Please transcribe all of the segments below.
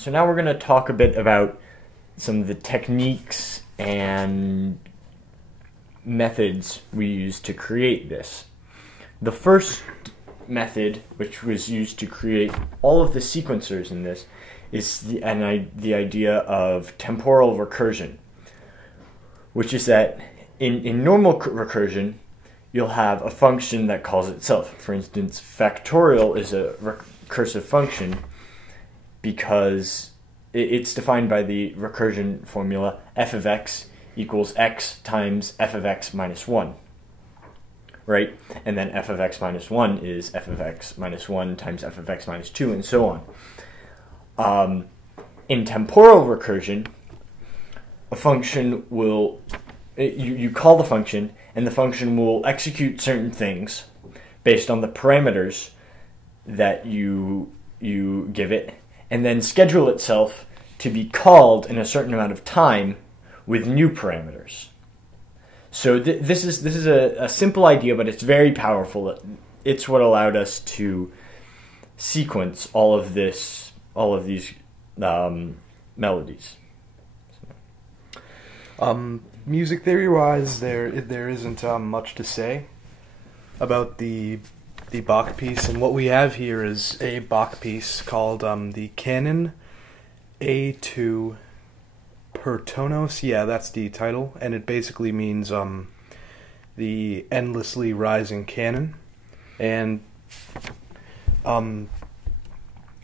So now we're going to talk a bit about some of the techniques and methods we use to create this. The first method, which was used to create all of the sequencers in this, is the idea of temporal recursion, which is that in normal recursion, you'll have a function that calls itself. For instance, factorial is a recursive function because it's defined by the recursion formula f of x equals x times f of x minus 1. Right? And then f of x minus 1 is f of x minus 1 times f of x minus 2, and so on. In temporal recursion, a function will... You call the function, and the function will execute certain things based on the parameters that you give it, and then schedule itself to be called in a certain amount of time with new parameters. So this is a simple idea, but it's very powerful. It's what allowed us to sequence all of these melodies. Music theory-wise, there isn't much to say about the Bach piece, and what we have here is a Bach piece called the Canon A2 per tonos. Yeah, that's the title, and it basically means the endlessly rising canon. And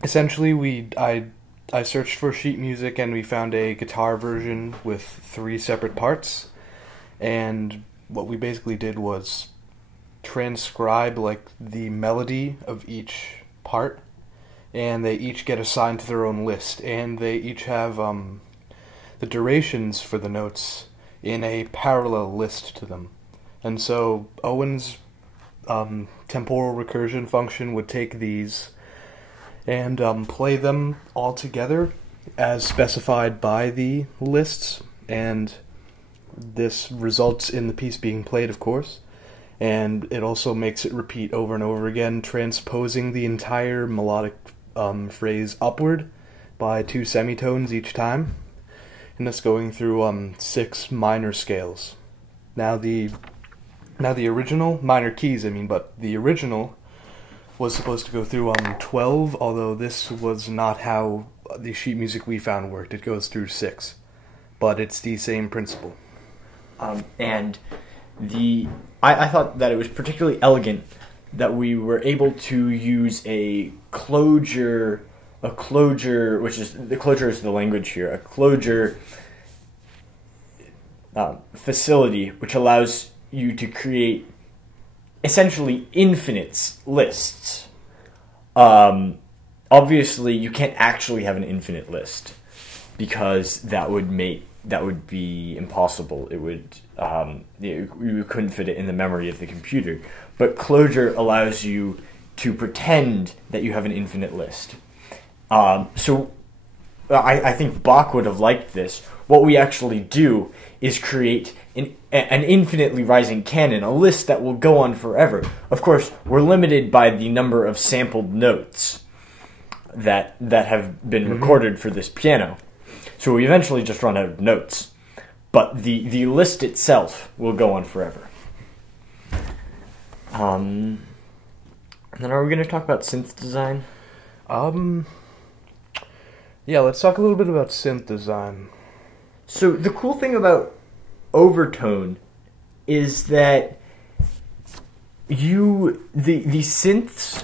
essentially, I searched for sheet music, and we found a guitar version with 3 separate parts. And what we basically did was transcribe like the melody of each part, and they each get assigned to their own list, and they each have the durations for the notes in a parallel list to them. And so Owen's temporal recursion function would take these and play them all together as specified by the lists, and this results in the piece being played, of course, and it also makes it repeat over and over again, transposing the entire melodic phrase upward by 2 semitones each time, and that's going through 6 minor scales. Now the original minor keys, but the original was supposed to go through 12, although this was not how the sheet music we found worked. It goes through 6, but it's the same principle. And I thought that it was particularly elegant that we were able to use a closure, which is, the closure is the language here, a closure facility, which allows you to create essentially infinite lists. Obviously, you can't actually have an infinite list because that would be impossible. It would you couldn't fit it in the memory of the computer. But Clojure allows you to pretend that you have an infinite list. So I think Bach would have liked this. What we actually do is create an infinitely rising canon, a list that will go on forever. Of course, we're limited by the number of sampled notes that have been recorded for this piano. So we eventually just run out of notes. But the list itself will go on forever. And then are we going to talk about synth design? Yeah, let's talk a little bit about synth design. So the cool thing about Overtone is that the synths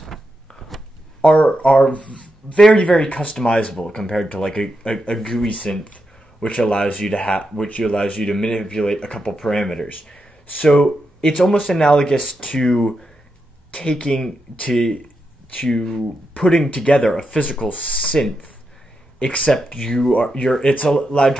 are very, very customizable compared to like a GUI synth, which allows you to manipulate a couple parameters. So it's almost analogous to putting together a physical synth, except you're allowed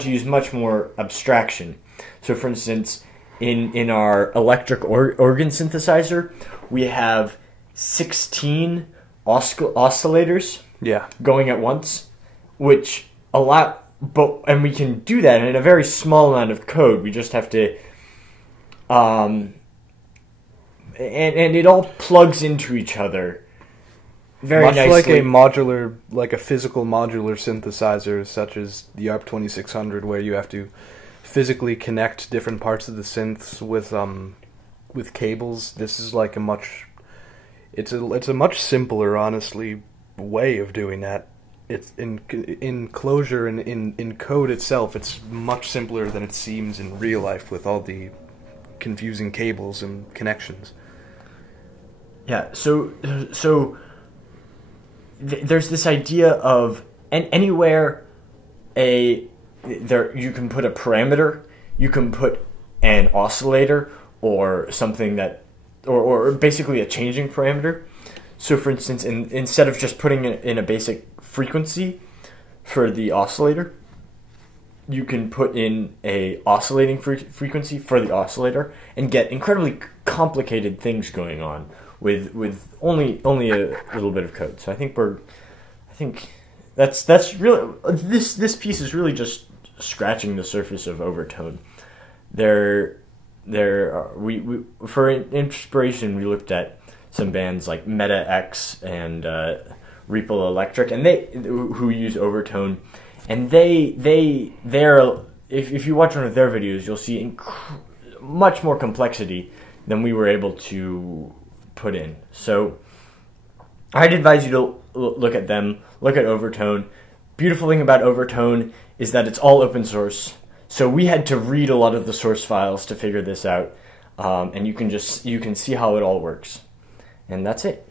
to use much more abstraction. So for instance, in our electric organ synthesizer, we have 16 oscillators going at once, which and we can do that in a very small amount of code. We just have to and it all plugs into each other very much nicely. like a physical modular synthesizer, such as the ARP 2600, where you have to physically connect different parts of the synths with cables. This is like it's a much simpler, honestly, way of doing that. It's in Clojure and in code itself, it's much simpler than it seems in real life with all the confusing cables and connections. Yeah, so there's this idea of anywhere you can put a parameter, you can put an oscillator or something that, or basically a changing parameter. So for instance, instead of just putting it in a basic frequency for the oscillator, you can put in a oscillating frequency for the oscillator and get incredibly complicated things going on with only a little bit of code. So I think that's really this piece is really just scratching the surface of Overtone. We for inspiration we looked at some bands like Meta X and Ripple Electric, and who use Overtone, and they're if you watch one of their videos, you'll see much more complexity than we were able to put in. So I'd advise you to look at them, look at Overtone. Beautiful thing about Overtone is that it's all open source. So we had to read a lot of the source files to figure this out, and you can see how it all works. And that's it.